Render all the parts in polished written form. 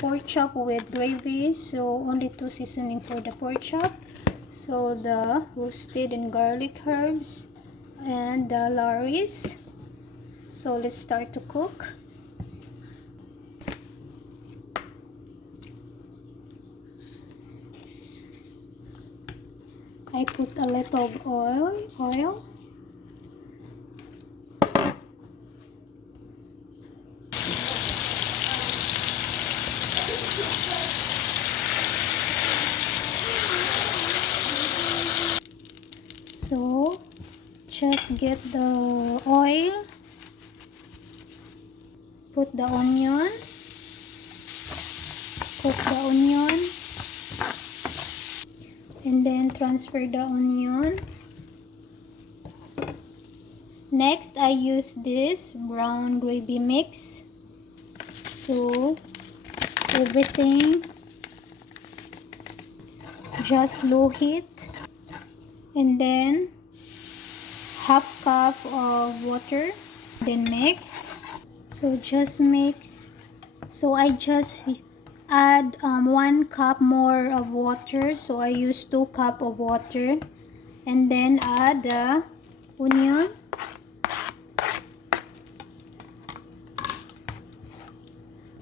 pork chop with gravy. So only 2 seasoning for the pork chop. So the roasted and garlic herbs and the Lawry's. So let's start to cook. I put a little of oil. So just get the oil, put the onion, cook the onion, and then transfer the onion. Next, I use this brown gravy mix. So everything just low heat, and then half cup of water, then mix. So just mix. So I just add 1 cup more of water, so I use 2 cup of water, and then add the onion.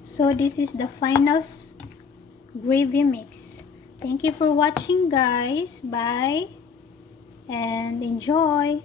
So this is the final gravy mix. Thank you for watching, guys. Bye and enjoy.